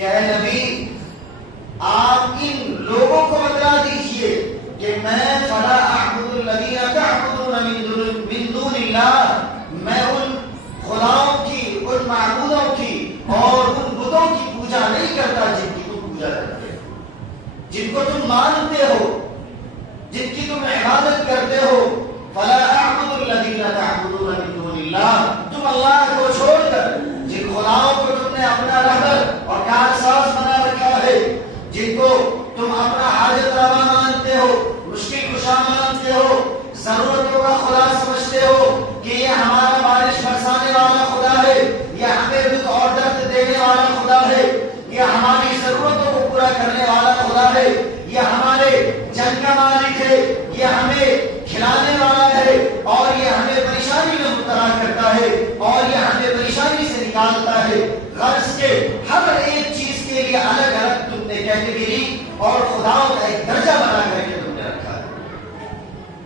کہ اے نبی آپ ان لوگوں کو بتلا دیجئے کہ میں فلا اعبد الذین تعبدون من دون اللہ، میں ان خداؤں کی، ان معبودوں کی اور ان بتوں کی پوجا نہیں کرتا جن کی تم پوجا کرتے ہو، جن کو تم مانتے ہو، جن کی تم عبادت کرتے ہو۔ فلا اعبد الذین تعبدون من دون اللہ، تم اللہ کو چھوڑ کر جن خداؤں کو تم نے اپنا رہبر اور کارساز بنا رکھا ہے، جن کو تم اپنا حاجت روا مانتے ہو، مشکل کشا مانتے ہو، ضرورتوں کا خدا سمجھتے ہو کہ یہ ہمارا بارش برسانے والا خدا ہے، یہ ہمیں دکھ اور درد دینے والا خدا ہے، یہ ہماری ضرورتوں کو پورا کرنے والا خدا ہے، یہ ہمارے جنگ کا مالک ہے، یہ ہمیں کھلانے والا ہے، اور یہ ہمیں پریشانی میں مبتلا کرتا ہے، اور یہ ہمیں پریشانی سے نکالتا ہے۔ غرض کے ہر ایک چیز کے لیے الگ الگ تم نے کیٹیگری اور خداؤں کا ایک درجہ بنا کر کے تم نے رکھا ہے۔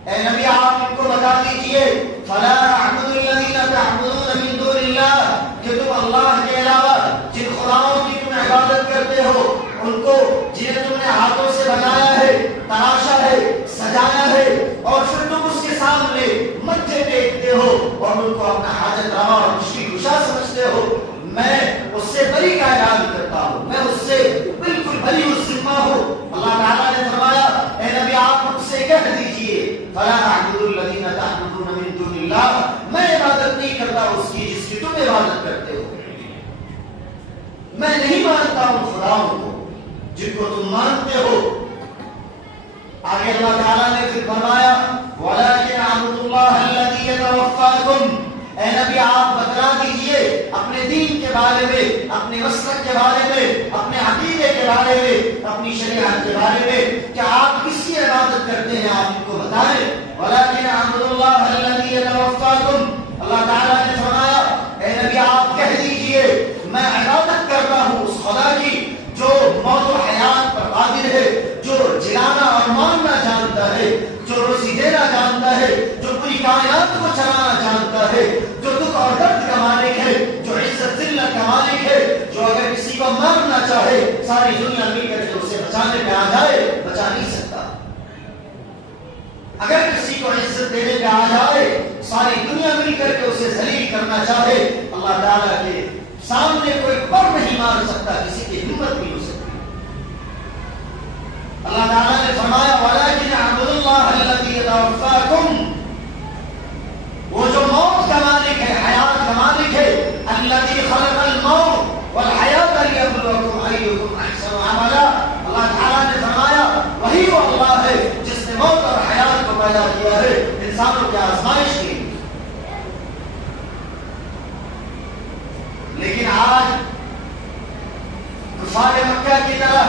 اے نبی آپ ان کو بتا دیجئے فلا اعبد الذین تعبدون من دون اللہ، کہ تم اللہ کے علاوہ جن خداؤں کی تم عبادت کرتے ہو، ان کو جنہیں تم نے ہاتھوں سے بنایا ہے، تراشا ہے، سجایا ہے، اور پھر تم اس کے سامنے متھے ٹیکتے ہو اور ان کو اپنا حاجت روا اور مشکل کشا سمجھتے ہو، میں اس سے بری کا اعلان کرتا ہوں، میں اس سے بالکل بری الذمہ ہوں۔ اللہ تعالیٰ نے فرمایا اے نبی آپ مجھ سے کہہ دیجئے فلا اعبد الذین تعبدون من دون اللہ، میں عبادت نہیں کرتا اس کی جس کی تم عبادت کرتے ہو، میں نہیں مانتا ہوں خداؤں کو جن کو تم مانتے ہو۔ آگے اللہ تعالیٰ نے پھر فرمایا وَلَٰكِنْ اعْبُدُوا اللَّهَ الَّذِي يَتَوَفَّاكُمْ، اے نبی آپ بتلا دیجئے اپنے دین کے بارے میں، اپنے مسلک کے بارے میں، اپنے عقیدے کے بارے میں، اپنی شریعت کے بارے میں کہ آپ کس کی عبادت کرتے ہیں، آپ ان کو بتائیں۔ وَلَٰكِنْ اعْبُدُوا اللَّهَ الَّذِي يَتَوَفَّاكُمْ، اللہ تعالیٰ نے فرمایا اے نبی آپ کہہ دیجئے میں عبادت کرتا ہوں اس خدا کی جو موت و حیات پر قادر ہے، جو جلانا اور مارنا جانتا ہے، جو روزی دینا جانتا ہے، جو پوری کائنات کو چلانا جانتا ہے، جو دکھ اور درد کا مالک ہے، جو عزت ذلت کا مالک ہے، جو اگر کسی کو مارنا چاہے ساری دنیا مل کر کے اسے بچانے میں آ جائے بچا نہیں سکتا، اگر کسی کو عزت دینے میں آ جائے ساری دنیا مل کر کے اسے ذلیل کرنا چاہے اللہ تعالیٰ کے سامنے کوئی پر نہیں مار سکتا، کسی کی ہمت نہیں ہو سکتی۔ اللہ تعالیٰ نے فرمایا وَلَٰكِنْ اعْبُدُوا اللَّهَ الَّذِي يَتَوَفَّاكُمْ، وہ جو موت کا مالک ہے، حیات کا مالک ہے، الَّذِي خَلَقَ الْمَوْتَ وَالْحَيَاةَ لِيَبْلُوَكُمْ أَيُّكُمْ أَحْسَنُ عَمَلًا، اللہ تعالیٰ نے فرمایا وہی وہ اللہ ہے جس نے موت اور حیات کو پیدا کیا ہے انسانوں کی آزمائش کی۔ لیکن آج کفار مکہ کی طرح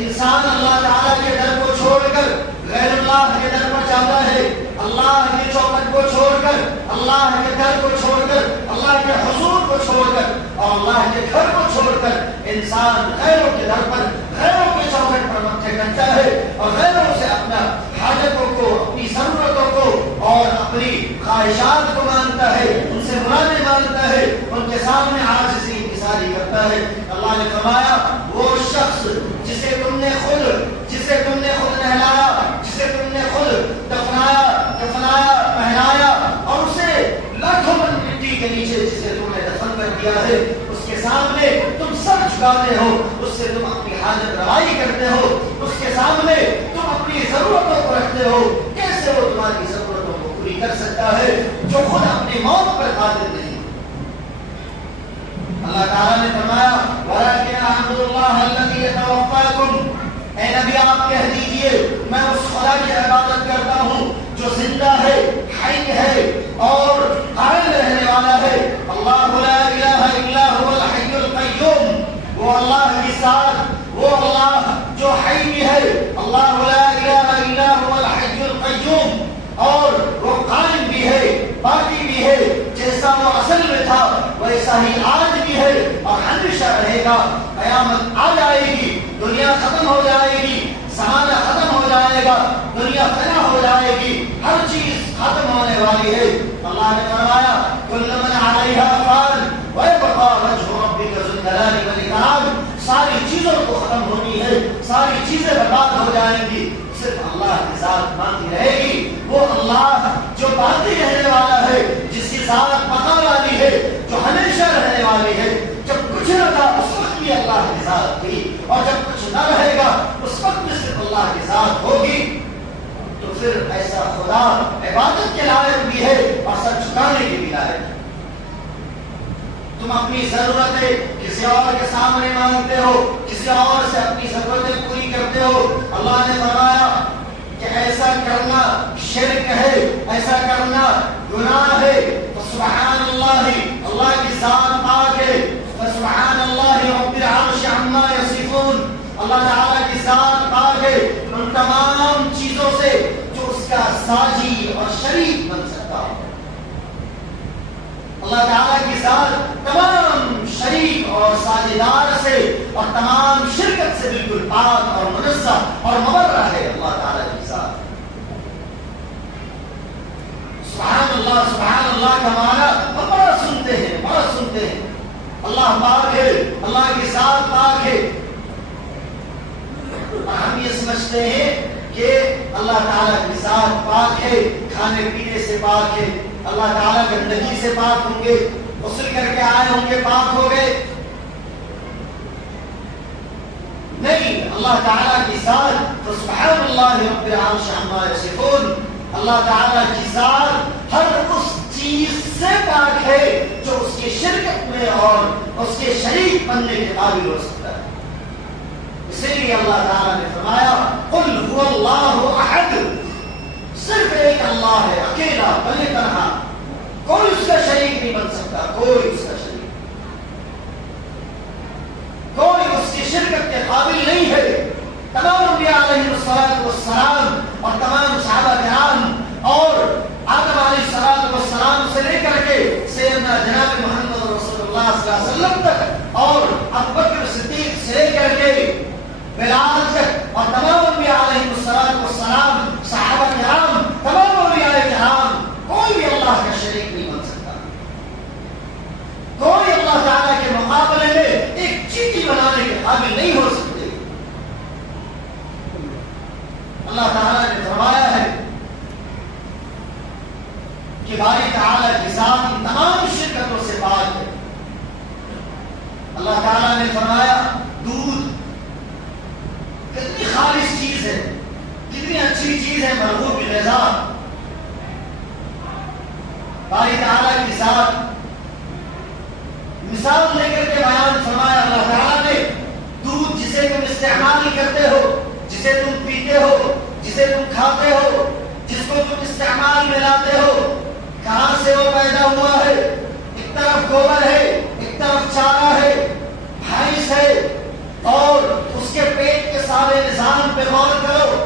انسان اللہ تعالیٰ کے در کو چھوڑ کر غیر اللہ کے در پر جاتا ہے، اللہ کی چوکھٹ کو چھوڑ کر، اللہ کے در کو چھوڑ کر، اللہ کے حضور کو چھوڑ کر اور اللہ کے گھر کو چھوڑ کر انسان غیروں کے در پر، غیروں کے چوکھٹ پر متھے ٹکتا ہے اور غیروں سے اپنا حاجتوں کو، اپنی ضرورتوں کو اور اپنی خواہشات کو مانتا ہے، ان سے مرانے مانتا ہے، ان کے سامنے عاجزی انکساری کرتا ہے۔ اللہ نے فرمایا وہ شخص جسے تم نے خود نہلایا، جسے تم نے خود دفنایا، پہنایا اور اسے لاکھوں من مٹی کے نیچے جسے تم نے دفن کر دیا ہے، اس کے سامنے تم سر جھکاتے ہو، اس سے تم اپنی حاجت روائی کرتے ہو، اس کے سامنے تم اپنی ضرورتوں کو رکھتے ہو، کیسے وہ تمہاری ضرورتوں کو پوری کر سکتا ہے جو خود اپنی موت پر قادر نہیں؟ اللہ تعالیٰ نے فرمایا وَلَٰكِنْ اعْبُدُوا اللَّهَ الَّذِي يَتَوَفَّاكُمْ، اے نبی آپ کہہ دیجئے میں اس خدا کی عبادت کرتا ہوں جو زندہ ہے، حی ہے اور قائم رہنے والا ہے۔ اللہ لا الہ الا هو الحی القیوم، وہ اللہ کی ذات، وہ اللہ جو حی بھی ہے، اللہ لا الہ الا هو الحی القیوم، اور وہ قائم بھی ہے، باقی بھی ہے، جیسا وہ اصل میں تھا ویسا ہی آج بھی ہے اور ہمیشہ رہے گا۔ قیامت آ جائے گی، دنیا ختم ہو جائے گی، زمانہ ختم ہو جائے گا، دنیا فنا ہو جائے گی، ہر چیز ختم ہونے والی ہے۔ اللہ نے فرمایا کل من علیہا فان ویبقى وجہ ربک ذو الجلال والاکرام، چیزیں برباد ہو جائیں گی، صرف اللہ کی ذات باقی رہے گی. وہ اللہ جو باقی رہنے والا ہے، جس کی ذات بقا والی ہے، جو ہمیشہ رہنے والی ہے. جب کچھ نہ تھا اس وقت بھی اللہ کی ذات تھی، اور جب کچھ نہ رہے گا اس وقت بھی صرف اللہ کی ذات ہوگی. تو پھر ایسا خدا عبادت کے لائق بھی ہے اور سر جھکانے کے بھی لائق ہے. تم اپنی ضرورتیں کسی اور کے سامنے مانگتے ہو، کسی اور سے اپنی ضرورتیں پوری کرتے ہو. اللہ نے فرمایا کہ ایسا کرنا شرک ہے، ایسا کرنا گناہ ہے. فسبحان اللہ، اللہ کی ذات پاک ہے. فسبحان اللہ رب العرش عما یصفون، اللہ تعالیٰ کی ذات پاک ہے ان تمام چیزوں سے جو اس کا ساجی اور شریک بن سکتا ہے. اللہ تعالیٰ کی ذات تمام شریک اور ساجدار سے اور تمام شرکت سے بالکل پاک اور منزہ اور مبرہ ہے. اللہ تعالیٰ کی ذات سبحان اللہ کا معنی ہم بڑا سنتے ہیں. اللہ پاک ہے، اللہ کی ذات پاک ہے. ہم یہ سمجھتے ہیں کہ اللہ تعالیٰ کی ذات پاک ہے، کھانے پینے سے پاک ہے. اللہ تعالیٰ گندگی سے پاک ہوں گے، غسل کر کے آئے ہوں گے پاک ہو گئے. نہیں، اللہ تعالیٰ کی ذات سبحان اللہ رب العرش عما یصفون، اللہ تعالیٰ کی ذات ہر اس چیز سے پاک ہے جو اس کی شرکت میں اور اس کے شریک بننے کے قابل ہو سکتا ہے. اسی لیے اللہ تعالیٰ نے فرمایا قل هو اللہ احد، صرف ایک اللہ ہے، اکیلا بے تنہا، کوئی اس کا شریک نہیں بن سکتا. کوئی اس کا شریک، کوئی اس کی شرکت کے قابل نہیں ہے. تمام انبیاء علیہ السلام اور تمام صحابہ کرام اور آدم علیہ السلام سے لے کر کے سیدنا جناب محمد رسول اللہ صلی اللہ علیہ وسلم تک اور ابو بکر صدیق سے لے کر کے بلال تک اور تمام انبیاء علیہ السلام صحابہ کرام تمام انبیاء کرام، کوئی بھی اللہ کا شریک نہیں بن سکتا. کوئی اللہ تعالیٰ کے مقابلے میں ایک چیٹی بنانے کے قابل نہیں ہو سکتے. اللہ تعالیٰ نے فرمایا ہے کہ باری تعالیٰ کی ذات ان تمام شرکتوں سے پاک ہے. اللہ تعالیٰ نے فرمایا دودھ کتنی خالص چیز ہے، کتنی اچھی چیز ہے، مرغوب غذا. باری تعالیٰ کی ذات مثال لے کر کے بیان فرمایا. اللہ تعالیٰ نے دودھ جسے تم استعمال کرتے ہو، جسے تم پیتے ہو، جسے تم کھاتے ہو، جس کو تم استعمال میں لاتے ہو، کہاں سے وہ پیدا ہوا ہے؟ ایک طرف گوبر ہے، ایک طرف چارہ ہے، بھینس ہے، اور اس کے پیٹ کے سارے نظام پہ غور کرو.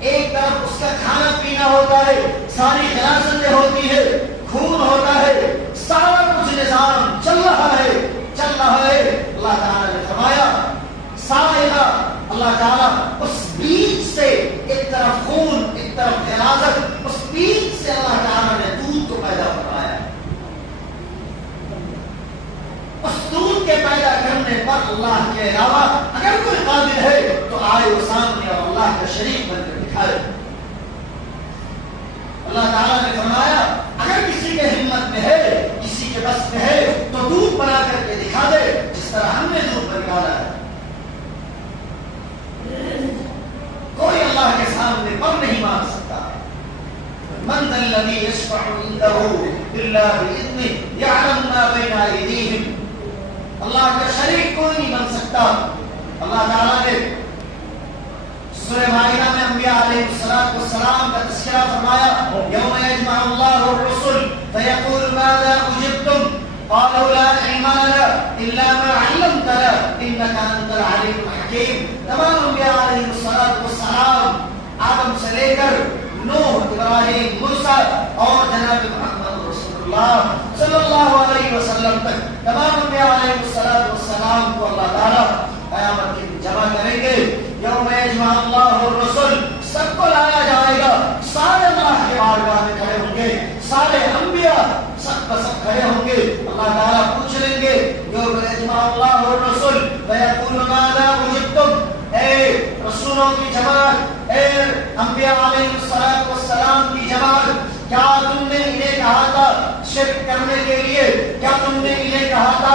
ایک طرف اس کا کھانا پینا ہوتا ہے، ساری غلاظتیں ہوتی ہے، خون ہوتا ہے، سارا کچھ نظام چل رہا ہے. اللہ تعالیٰ نے فرمایا سارا اللہ تعالیٰ اس بیج سے ایک طرف خون ایک طرف غلاظت، اس بیج سے اللہ تعالیٰ نے دودھ کو پیدا فرمایا. اس دودھ کے پیدا کرنے پر اللہ کے علاوہ اگر کوئی قابل ہے تو آئے وہ سامنے اور اللہ کا شریک بن کر دکھائے. اللہ تعالیٰ نے فرمایا اگر کسی کے ہمت میں ہے، کسی کے بس میں ہے تو دودھ بنا کر کے دکھا دے جس طرح ہم نے دودھ نکالا ہے. کوئی اللہ کے سامنے پر نہیں مانگ سکتا. من ذا الذی یشفع عنده الا باذنہ یعلم ما بین ایدیہم، اللہ کا شریک کوئی نہیں بن سکتا. اللہ تعالیٰ نے سورہ مائدہ میں انبیاء علیہ السلام کا تذکرہ فرمایا یوم یجمع اللہ الرسل فیقول ماذا اجبتم قالوا لا علم لنا الا ما علمتنا انك انت العلیم الحکیم. تمام انبیاء علیہ السلام آدم سے لے کر نوح، ابراہیم، موسیٰ اور جناب محمد رسول اللہ صلی اللہ علیہ وسلم تک تمام انبیاء علیہ السلام کو اللہ تعالیٰ قیامت کے دن جمع کریں گے. یوم یجمع اللہ الرسل، سب کو لایا جائے گا، سارے اللہ کے بارگاہ میں کھڑے ہوں گے، سارے انبیاء سب کا سب کھڑے ہوں گے. اللہ تعالیٰ پوچھ لیں گے یوم یجمع اللہ الرسل فیقول ماذا اجبتم، اے رسول رسولوں کی جماعت، اے انبیاء علیہ السلام کی جماعت، کیا تم نے انہیں کہا تھا شرک کرنے کے لیے؟ کیا تم نے انہیں کہا تھا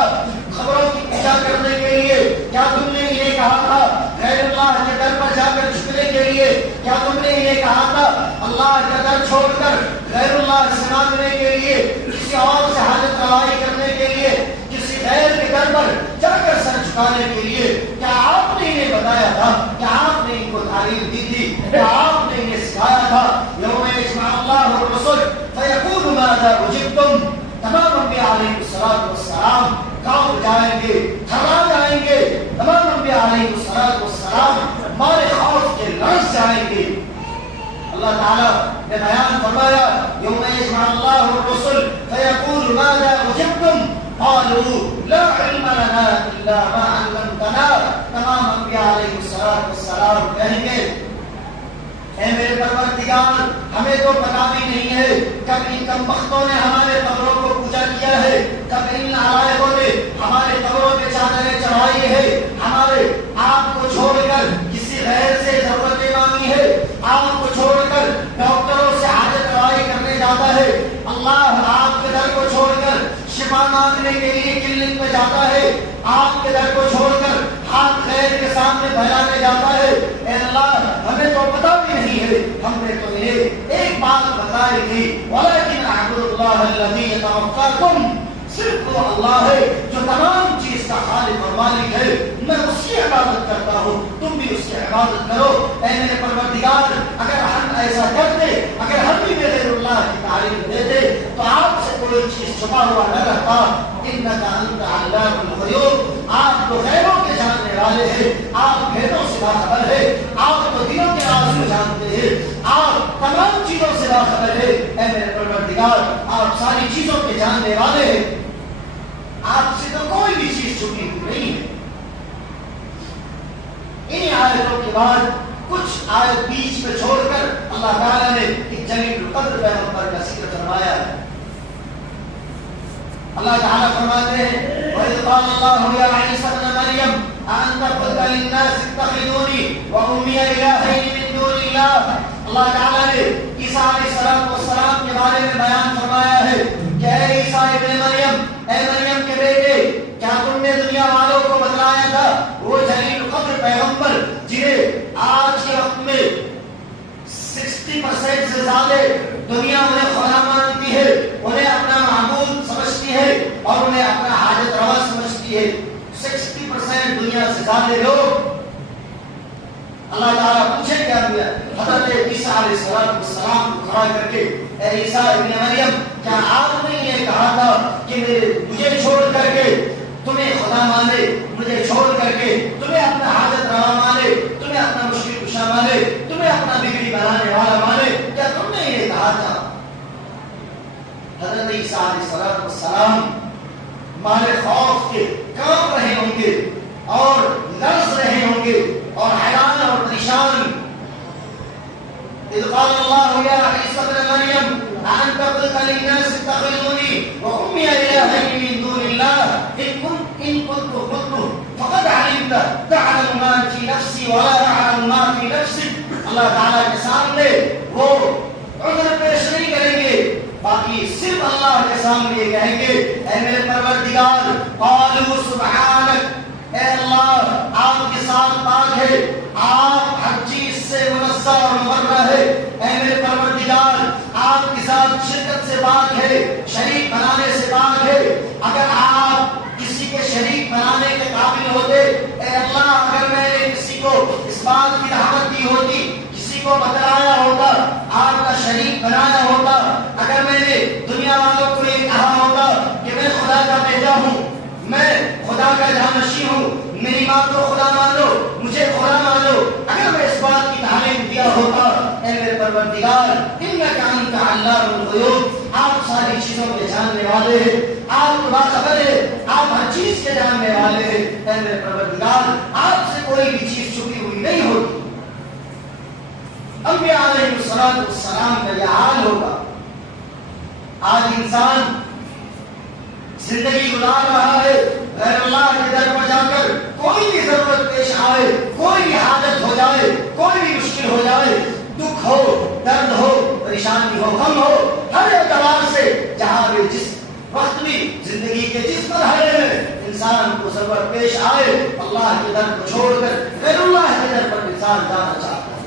خبروں کی پوجا کرنے کے لیے؟ کیا تم نے انہیں کہا تھا غیر اللہ کے در پر جا کر جھکنے کے لیے؟ کیا تم نے انہیں کہا تھا اللہ کا در چھوڑ کر غیر اللہ سے مانگنے کے لیے، کسی اور سے حاجت روائی کرنے کے لیے، کسی غیر کے در پر جا کر سر جھکانے کے لیے؟ کیا آپ نے انہیں بتایا تھا؟ کیا آپ نے ان کو تعلیم دی تھی؟ کیا آپ نے انہیں سکھایا تھا؟ یوم یجمع اللہ الرسل فیقول ماذا اجبتم، تمام انبیاء علیہ السلام کام جائیں گے، تھرا جائیں گے، تمام انبیاء علیہ السلام ہمارے خوف کے لرز جائیں گے۔ اللہ تعالیٰ نے بیان فرمایا یوم یجمع اللہ الرسل فیقول ماذا اجبتم قالوا لا علم لنا الا ما علمتنا، تمام انبیاء علیہ السلام کہیں گے اے میرے پروردگار ہمیں تو پتا بھی نہیں ہے، کب ان کم بختوں نے ہمارے قبروں کو پوجا کیا ہے، کب ان نالائقوں نے ہمارے قبروں پہ چادریں چڑھائی ہے، ہمارے آپ کو چھوڑ کر کسی غیر سے ضرورتیں مانگی ہے، آپ کو چھوڑ کر ڈاکٹروں سے حاجت روائی کرنے جاتا ہے، اللہ آپ کے در کو چھوڑ کر شفا مانگنے کے لیے کلینک میں جاتا ہے، آپ کے در کو چھوڑ کر ہاتھ غیر کے سامنے پھیلانے جاتا ہے۔ اے اللہ ہمیں تو پتا بھی نہیں ہے، ہم نے تو انہیں ایک بات بتائی تھی وَلَكِنْ أَعْبُدُ اللَّهَ الَّذِي يَتَوَفَّاكُمْ، صرف وہ اللہ ہے جو تمام چیز کا خالق اور مالک ہے، میں اس کی عبادت کرتا ہوں، تم بھی اس کی عبادت کرو۔ اے میرے پروردگار اگر ہم ایسا کرتے، اگر ہم بھی غیر اللہ کی تعلیم دیتے تو آپ سے کوئی چیز چھپا ہوا نہ رہتا۔ انک انت علام الغیوب، آپ تو غیبوں کے جاننے والے ہیں، آپ بھیدوں سے باخبر ہے، آپ تو دلوں کے راز کو جانتے ہیں، آپ تمام چیزوں سے باخبر ہے۔ اے میرے پروردگار آپ ساری چیزوں کے جاننے والے ہیں، آپ سے تو کوئی بھی چیز چھپی ہوئی نہیں ہے۔ ان آیتوں کے بعد کچھ آیت بیچ میں چھوڑ کر اللہ تعالیٰ نے ایک جلیل القدر پیغمبر کا ذکر فرمایا ہے۔ اللہ تعالیٰ فرماتے ہیں وَإِذْ قَالَ اللَّهُ يَا عِيسَى ابْنَ مَرْيَمَ أَأَنْتَ قُلْتَ لِلنَّاسِ اتَّخِذُونِي وَأُمِّيَ إِلَٰهَيْنِ مِن دُونِ اللَّهِ، اللہ تعالیٰ نے عیسیٰ علیہ السلام کے بارے میں بیان فرمایا ہے کہ اے عیسیٰ ابن مریم، اے مریم کے بیٹے، کیا تم نے دنیا والوں کو بتلایا تھا وہ جلیل القدر پیغمبر جنہیں آج کے وقت میں 60% سے زیادہ دنیا انہیں خدا مانتی ہے، انہیں اپنا معبود سمجھتی ہے اور انہیں اپنا حاجت روا سمجھتی ہے۔ 60% دنیا سے زیادہ لوگ اللہ تعالیٰ پوچھے کیا دیا حضرت عیسیٰ علیہ السلام کو کھڑا کر کے اے عیسیٰ ابن مریم، کیا آپ نے یہ کہا تھا کہ مجھے چھوڑ کر کے تمہیں خدا مانے، مجھے چھوڑ کر کے تمہیں اپنا حاجت روا مانے، تمہیں اپنا مشکل کشا مانے، تمہیں اپنا بگڑی بنانے والا مانے، کیا تم نے یہ کہا تھا؟ حضرت عیسیٰ علیہ السلام مارے خوف کے کانپ رہے ہوں گے اور لرز رہے ہوں گے اور حیران اور پریشان۔ اذ قال اللہ یا عیسی ابن مریم أأنت قلت للناس اتخذوني وأمي إلهين من دون الله إن كنت قلته فقد علمت تعلم ما في نفسي ولا أعلم ما في نفسك۔ اللہ تعالیٰ کے سامنے وہ عذر پیش نہیں کریں گے، باقی صرف اللہ کے سامنے کہیں گے اے میرے پروردگار قالوا سبحانک، اے اللہ آپ کے ساتھ پاک ہے، آپ ہر چیز سے منزہ اور مبرہ ہے۔ اے میرے پروردگار آپ کی ذات شرکت سے پاک ہے، شریک بنانے سے پاک ہے۔ اگر آپ کسی کے شریک بنانے کے قابل ہوتے، اے اللہ اگر میں نے کسی کو اس بات کی دعوت دی ہوتی، کسی کو بتلایا ہوتا، آپ کا شریک بنایا ہوتا، اگر میں نے دنیا والوں کو یہ کہا ہوتا کہ میں خدا کا بیٹا ہوں، میں خدا کا جانشین ہوں، میری بات کو خدا مانو، مجھے خدا مانو، اگر میں اس بات کی تعلیم دیا ہوتا اے میرے پروردگار انک انت علام الغیوب، آپ ساری چیزوں کے جاننے والے ہیں، آپ باخبر ہے، آپ ہر چیز کے جاننے والے ہیں۔ اے میرے پروردگار آپ سے کوئی بھی چیز چھپی ہوئی نہیں ہوتی۔ انبیاء علیہ السلام کا یہ حال ہوگا۔ آج انسان زندگی گزار رہا ہے غیر اللہ کے در پر جا کر، کوئی بھی ضرورت پیش آئے، کوئی بھی حاجت ہو جائے، ہو غم ہو، ہر اعتبار سے جہاں بھی جس وقت بھی زندگی کے جس مرحلے میں انسان کو ضرورت پیش آئے، اللہ کے در کو چھوڑ کر غیر اللہ کے در پر انسان جانا چاہتا ہے۔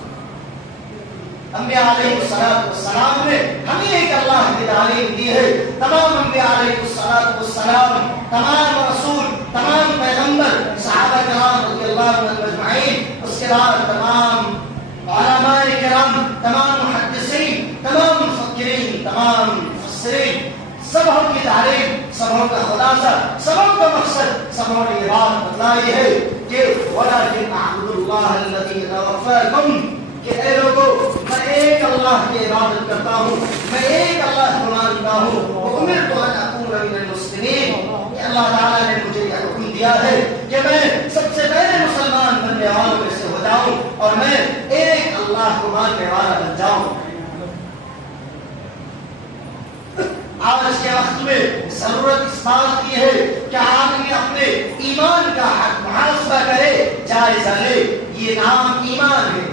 انبیاء علیہ السلام نے ہمیں ایک اللہ کی تعلیم دی ہے۔ تمام انبیاء علیہ السلام، تمام رسول، تمام پیغمبر، صحابہ کرام رضی اللہ عنہم اجمعین، اس کے بعد تمام علماء کرام، تمام محدثین، تمام مفکرین، تمام مفسرین، سبوں کی تعلیم، سبوں کا خلاصہ، سبوں کا مقصد، سبوں نے یہ بات بتلائی ہے کہ وَلَٰكِنْ أَعْبُدُ اللَّهَ الَّذِي يَتَوَفَّاكُمْ، کہ اے لوگوں میں ایک اللہ کی عبادت کرتا ہوں، میں ایک اللہ کو مانتا ہوں، وَأُمِرْتُ أَنْ أَكُونَ مِنَ الْمُسْلِمِينَ، کہ اللہ تعالیٰ نے مجھے یہ حکم دیا ہے کہ میں سب سے پہلے مسلمان بننے والوں میں سے ہو جاؤں اور میں ایک اللہ کو ماننے والا بن جاؤں۔ آج کے وقت میں ضرورت اس بات کی ہے کہ آدمی اپنے ایمان کا محاسبہ کرے، جائزہ لے۔ یہ نام ایمان ہے،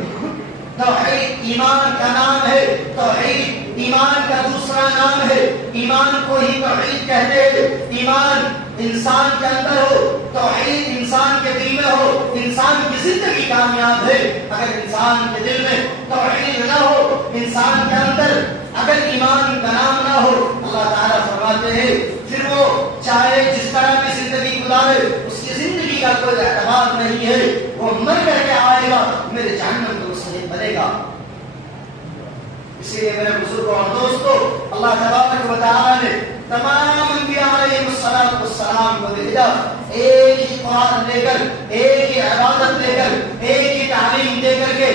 توحید ایمان کا نام ہے، توحید ایمان کا دوسرا نام ہے۔ ایمان کو ہی توحید کہتے ہیں۔ ایمان انسان کے اندر ہو، توحید انسان کے دل میں ہو، انسان کی زندگی کامیاب ہے۔ اگر انسان کے دل میں توحید نہ ہو، انسان کے اندر اگر ایمان کا نام نہ ہو، اللہ تعالیٰ فرماتے ہیں پھر وہ چاہے جس طرح کی زندگی گزارے، اس کی زندگی کا کوئی اعتبار نہیں ہے، وہ مر کر کے آئے گا، میرے جہنم کو مستحق بنے گا۔ اسی لیے میرے بزرگوں اور دوستوں، اللہ تبارک و تعالیٰ نے تمام انبیاء علیہ السلام کو بھیجا ایک ہی قرآن لے کر، ایک ہی عبادت لے کر، ایک ہی تعلیم دے کر کے،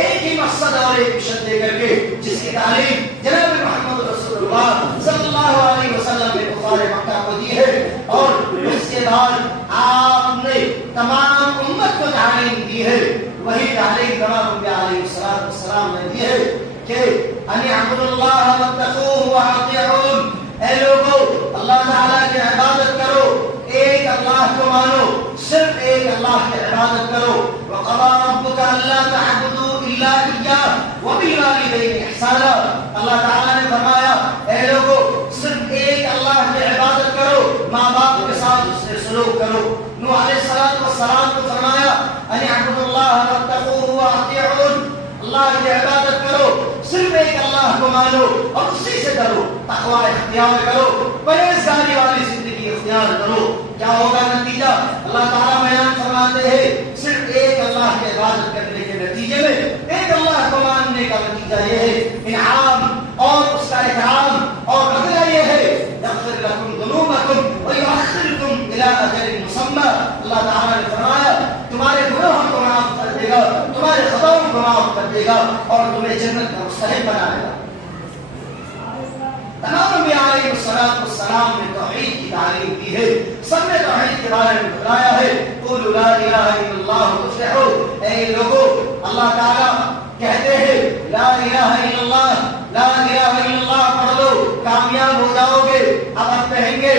ایک ہی مقصد اور ایک مشن دے کر کے، جس کی تعلیم جناب محمد رسول اللہ صلی اللہ علیہ وسلم نے کفار مکہ کو دی ہے، اور اس کے بعد آپ نے تمام امت کو تعلیم دی ہے۔ وہی تعلیم تمام انبیاء علیہ السلام نے دی ہے کہ ان اعبدوا اللہ واتقوہ واطیعون، اے لوگو اللہ تعالیٰ کی عبادت کرو، ایک اللہ کو مانو، صرف ایک اللہ کی عبادت کرو۔ وقضى ربك الا تعبدوا الا اياه وبالوالدين احسانا، اللہ تعالیٰ نے فرمایا اے لوگو صرف ایک اللہ کی عبادت کرو، ماں باپ کے ساتھ اس سے سلوک کرو۔ نوح علیہ السلام کو فرمایا ان اعبدوا اللہ واتقوہ واطیعون، اللہ کی عبادت کرو، صرف ایک اللہ کو مانو اور اسی سے ڈرو، تقوی اختیار کرو، پرہیزگاری والی زندگی اختیار کرو۔ کیا ہوگا نتیجہ؟ اللہ تعالیٰ بیان فرماتے ہیں صرف ایک اللہ کی عبادت کرنے کے نتیجے میں، ایک اللہ کو ماننے کا نتیجہ یہ ہے انعام اور اس کا اکرام اور بدلہ یہ ہے یغفر لکم ذنوبکم ویؤخرکم الی اجل مسمى۔ اللہ تعالیٰ نے فرمایا تمہارے گناہوں کو معاف کر دے گا، تمہارے خطاؤں کو معاف کر دے گا اور تمہیں جنت کا مستحق بنائے گا۔ تمام انبیاء علیہ السلام نے توحید کی تعلیم دی ہے، سب نے توحید کے بارے میں بتایا ہے۔ قولوا لا الہ الا اللہ تفلحوا، اے لوگو اللہ تعالیٰ کہتے ہیں لا الہ الا اللہ، لا الہ الا اللہ پڑھ لو کامیاب ہو جاؤ گے۔ اب آپ کہیں گے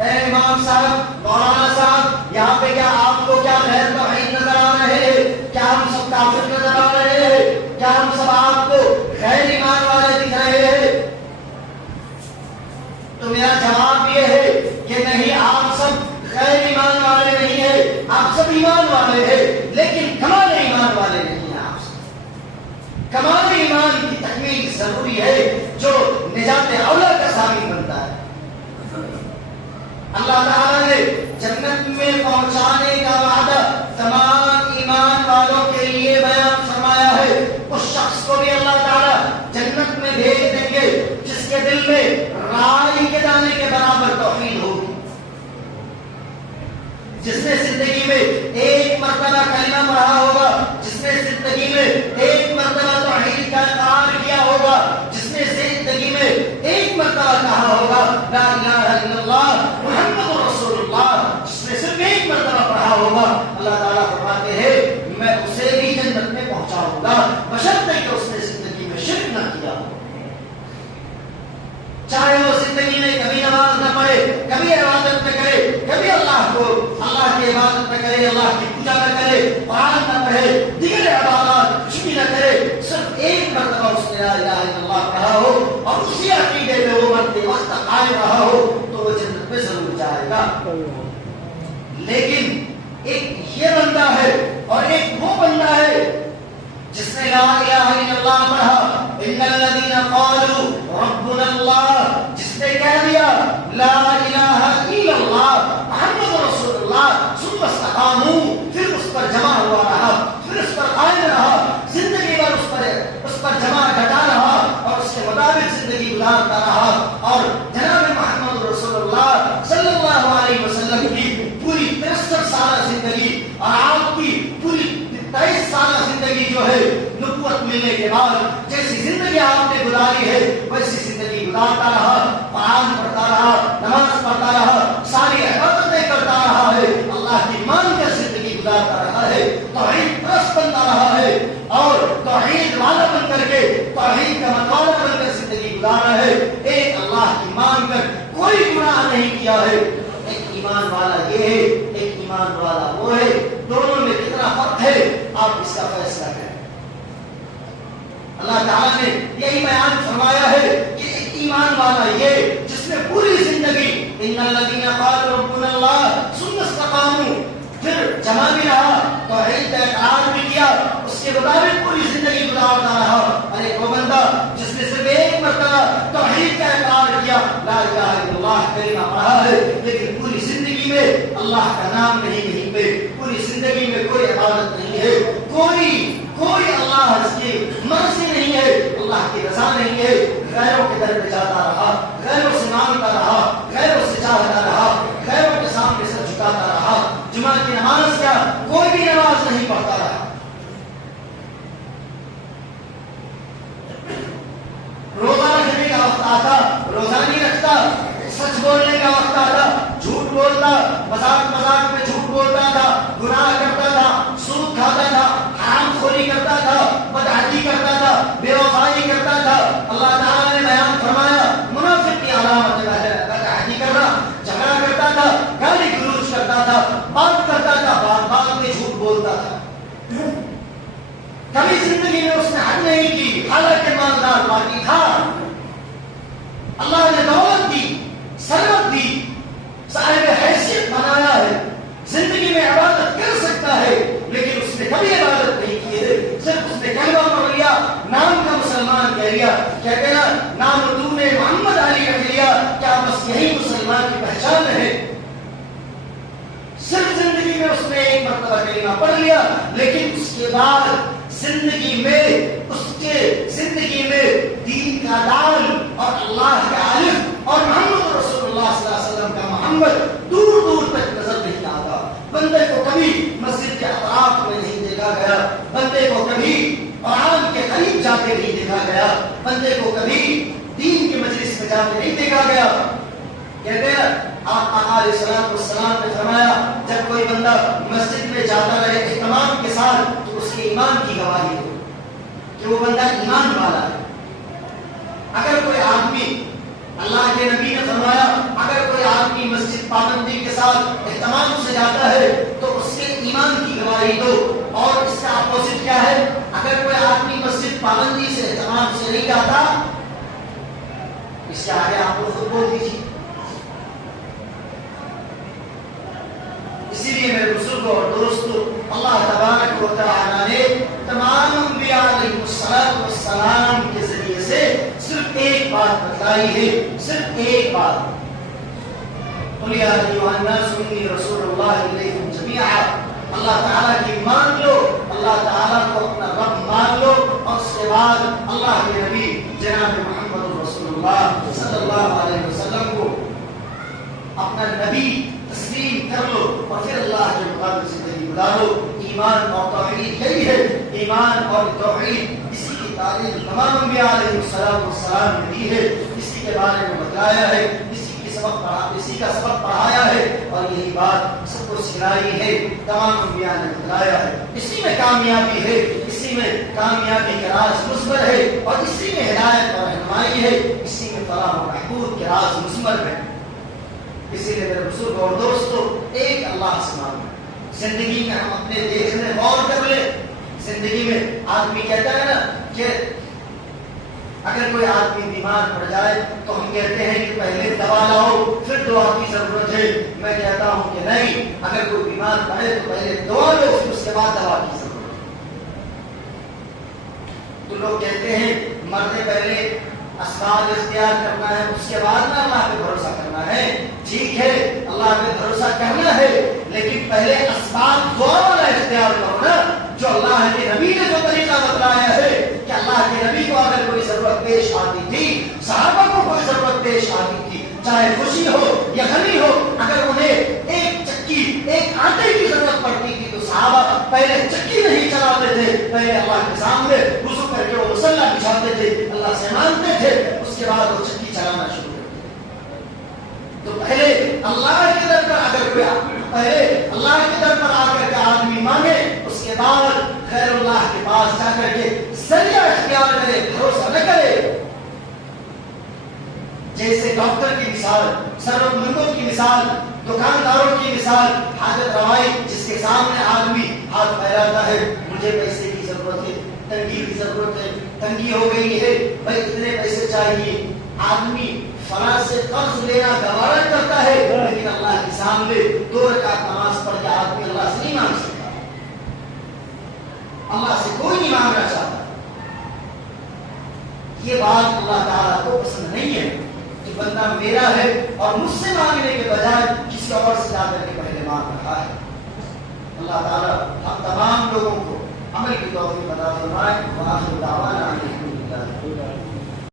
اے امام صاحب، مولانا صاحب، یہاں پہ کیا آپ کو کیا غیر توحید نظر آ رہے ہیں؟ کیا ہم سب کافر نظر آ رہے ہیں؟ کیا ہم سب آپ کو غیر ایمان والے دکھ رہے ہیں؟ تو میرا جواب یہ ہے کہ نہیں، آپ سب غیر ایمان والے نہیں ہیں، آپ سب ایمان والے ہیں، لیکن کمال ایمان والے نہیں ہیں۔ آپ سب کمال ایمان کی تکمیل ضروری ہے جو نجات اولا کا ثابت بنتا ہے۔ اللہ تعالیٰ نے جنت میں پہنچانے کا وعدہ تمام ایمان والوں کے لیے بیان فرمایا ہے۔ اس شخص کو بھی اللہ تعالیٰ جنت میں بھیج دیں گے جس کے دل میں رائی کے دانے کے برابر توحید ہوگی، جس نے زندگی میں ایک مرتبہ کلمہ پڑھا ہوگا، جس نے زندگی میں ایک مرتبہ توحید کا اقرار کیا ہوگا، جس نے زندگی میں ایک مرتبہ کہا ہوگا لا الہ الا اللہ محمد رسول اللہ، جس نے صرف ایک مرتبہ پڑھا ہوگا، اللہ تعالیٰ فرماتے ہیں میں اسے بھی جنت میں پہنچاؤں گا بشرطے کہ اس نے زندگی میں شرک نہ کیا ہو۔ چاہے وہ زندگی میں کبھی نماز نہ پڑھے، کبھی عبادت نہ کرے، کبھی اللہ کی عبادت نہ کرے، اللہ کی پوجا نہ کرے، قرآن نہ پڑھے، دیگر عبادات کچھ بھی نہ کرے، صرف ایک مرتبہ اس نے لا الہ الا اللہ کہا ہو اور قائم رہا ہو تو وہ جنت میں ضرور جائے گا. لیکن ایک یہ بندہ ہے اور ایک وہ بندہ ہے جس نے لا الہ الا اللہ پڑھا, ان الذین قالوا ربنا اللہ, جس نے کہہ دیا لا الہ الا اللہ محمد رسول اللہ, ثم استقاموا, پھر اس پر جمع ہوا رہا, پھر اس پر قائم رہا, زندگی بھر اس پر جمع ڈٹا رہا اور اس کے مطابق زندگی گزارتا رہا, اور جناب محمد رسول اللہ صلی اللہ علیہ وسلم کی پوری 63 سالہ زندگی اور آپ کی پوری 23 سالہ زندگی جو ہے نبوت ملنے کے بعد جیسی زندگی آپ نے گزاری ہے ویسی زندگی گزارتا رہا, قرآن پڑھتا رہا, نماز پڑھتا رہا, ساری عبادتیں کرتا رہا ہے, اللہ کی مان کر زندگی گزارتا رہا ہے, توحید پرست بنتا رہا ہے اور توحید والا بن کر کے توحید کا متوالا بن کر زندگی گزارا ہے. ایک اللہ کی مان کر کوئی گناہ نہیں کیا ہے. ایک ایمان والا یہ ہے, ایک ایمان والا وہ ہے, دونوں میں کتنا فرق ہے آپ اس کا فیصلہ کریں. اللہ تعالیٰ نے یہی بیان فرمایا ہے کہ ایک ایمان والا یہ جس نے پوری زندگی ان الذین قالوا ربنا اللہ ثم استقاموا, پھر جمع بھی رہا, توحید کا اقرار بھی کیا, اس کے مطابق پوری زندگی گزارتا رہا. اور ایک وہ بندہ جس نے صرف ایک مرتبہ توحید کا اقرار کیا, لا الہ الا اللہ کلمہ پڑھا ہے, لیکن پوری زندگی میں اللہ کا نام نہیں کہیں پہ, پوری زندگی میں کوئی عبادت نہیں ہے, کوئی اللہ کی مرضی نہیں ہے, اللہ کی رضا نہیں ہے, غیروں کے در پہ جاتا رہا, غیروں سے مانگتا رہا, غیروں سے چاہتا رہا, غیروں کے سامنے سر جھکاتا رہا, جمعہ کی نماز کیا کوئی بھی نماز نہیں پڑھتا رہا. روزہ رکھنے کا وقت آتا روزہ نہیں رکھتا, سچ بولنے کا وقت آتا جھوٹ بولتا, مذاق میں جھوٹ بولتا تھا, گناہ کرتا تھا, سود کھاتا تھا, حرام خوری کرتا تھا, بدعہدی کرتا تھا, بے وفائی کرتا تھا. اللہ تعالیٰ نے بیان فرمایا منافق کی علامت ہے بدعہدی کرنا, جھگڑا کرتا تھا, گالی گلوچ کرتا تھا, بات کرتا تھا, بات میں جھوٹ بولتا تھا. کبھی زندگی میں اس نے حد نہیں کی, حالانکہ مالدار باقی تھا. اللہ نے دولت دی, ثروت دی, صاحب حیثیت بنایا ہے, زندگی میں عبادت کر سکتا ہے, لیکن اس نے کبھی عبادت نہیں کی ہے. صرف اس نے کلمہ پڑھ لیا, نام کا مسلمان کہہ لیا, کہتے ہیں نا نام تو نے محمد علی رکھ لیا, کیا بس یہی مسلمان کی پہچان ہے؟ صرف زندگی میں اس نے ایک مرتبہ کلمہ پڑھ لیا, لیکن اس کے بعد زندگی میں دین کا دال اور اللہ کا الف اور محمد رسول اللہ صلی اللہ علیہ وسلم کا محمد دور دور تک نظر نہیں آتا. بندے کو کبھی مسجد کے اطراف میں نہیں دیکھا گیا, بندے کو کبھی قرآن کے قریب جاتے نہیں دیکھا گیا, بندے کو کبھی دین کی مجلس میں جاتے نہیں دیکھا گیا. کہتے ہیں آپ علیہ السلام والسلام نے فرمایا جب کوئی بندہ مسجد میں جاتا رہے اہتمام کے ساتھ تو اس کے ایمان کی گواہی ہو کہ وہ بندہ ایمان والا ہے. اگر کوئی آدمی, اللہ کے نبی نے فرمایا اگر کوئی آدمی مسجد پابندی کے ساتھ اہتمام سے جاتا ہے تو اس کے ایمان کی گواہی دو. اور اس کا اپوزٹ کیا ہے؟ اگر کوئی آدمی مسجد پابندی سے اہتمام سے نہیں جاتا, اس کے آگے آپ کو خود بول دیجیے. اسی لیے میرے بزرگوں اور دوستوں, اللہ تبارک و تعالیٰ نے تمام انبیاء علیہ السلام کے ذریعے سے صرف ایک بات بتلائی ہے, صرف ایک بات. قل یا ایھا الناس انی رسول اللہ الیکم جمیعا. اللہ تعالیٰ کی مان لو, اللہ تعالیٰ کو اپنا رب مان لو, اور اس کے بعد اللہ کے نبی جناب محمد رسول اللہ صلی اللہ علیہ وسلم کو اپنا نبی تسلیم کر لو, اور پھر اللہ کے مطابق زندگی گزارو. ایمان اور توحید یہی ہے, ایمان اور توحید اسی کی تعلیم تمام انبیاء علیہ السلام نے دی ہے, اسی کے بارے میں بتلایا ہے, اسی کا سبق پڑھایا ہے, اور یہی بات سب کو سکھلائی ہے, تمام انبیاء نے بتلایا ہے. اسی میں کامیابی ہے, اسی میں کامیابی کے راز مثمر ہے, اور اسی میں ہدایت اور رہنمائی ہے, اسی میں فلاح و بہبود کے راز مثمر ہے. اسی لیے میرے بزرگ اور دوستوں, ایک اللہ سے مانگو. زندگی میں ہم اپنے دیکھنے غور کر لیں. زندگی میں آدمی کہتا ہے نا کہ اگر کوئی آدمی بیمار پڑ جائے تو ہم کہتے ہیں کہ پہلے دوا لاؤ پھر دعا کی ضرورت ہے. میں کہتا ہوں کہ نہیں، اگر کوئی بیمار پڑے تو پہلے دعا لو پھر اس کے بعد دوا کی ضرورت ہے. تو لوگ کہتے ہیں مرنے پہلے اسباب اختیار کرنا ہے، اس کے بعد میں اللہ پہ بھروسہ کرنا ہے. ٹھیک ہے، اللہ پہ بھروسہ کرنا ہے، لیکن پہلے اسباب دعا والا اختیار کرو نا. جو اللہ کے نبی نے جو طریقہ بتلایا ہے کہ اللہ کے نبی کو اگر کوئی ضرورت پیش آتی تھی، صحابہ کو کوئی ضرورت پیش آتی تھی، چاہے خوشی ہو یا غمی ہو، اگر انہیں ایک چکی ایک آٹے کی ضرورت پڑتی تھی تو صحابہ پہلے چکی نہیں چلاتے تھے، پہلے اللہ کے سامنے وضو کر کے وہ مصلی بچھاتے تھے، اللہ سے مانگتے تھے، اس کے بعد وہ چکی چلانا شروع کرتے تھے. تو پہلے اللہ کے در پر اگر کوئی پہلے اللہ کے در پر آ کر کے آدمی مانگے، اس کے بعد غیر اللہ کے پاس جا کر کے ذریعہ اختیار کرے، بھروسہ نہ کرے. جیسے ڈاکٹر کی مثال، ضرورت مندوں کی مثال، دکانداروں کی مثال، حاجت روائی جس کے سامنے آدمی ہاتھ پھیلاتا ہے، مجھے پیسے کی ضرورت ہے، تنگی کی ضرورت ہے، تنگی ہو گئی ہے، بھائی اتنے پیسے چاہیے. آدمی فلاں سے قرض لینا گوارا کرتا ہے، لیکن اللہ کے سامنے 2 رکعت نماز پڑھ کے آدمی اللہ سے نہیں مانگ سکتا، اللہ سے کوئی نہیں مانگنا چاہتا. یہ بات اللہ تعالیٰ کو پسند نہیں ہے کہ بندہ میرا ہے اور مجھ سے مانگنے کے بجائے کسی اور سے جا کر کے پہلے مانگ رہا ہے. اللہ تعالیٰ ہم تمام لوگوں کو عمل کی توفیق عطا فرمائے. وآخر دعوانا الحمدللہ.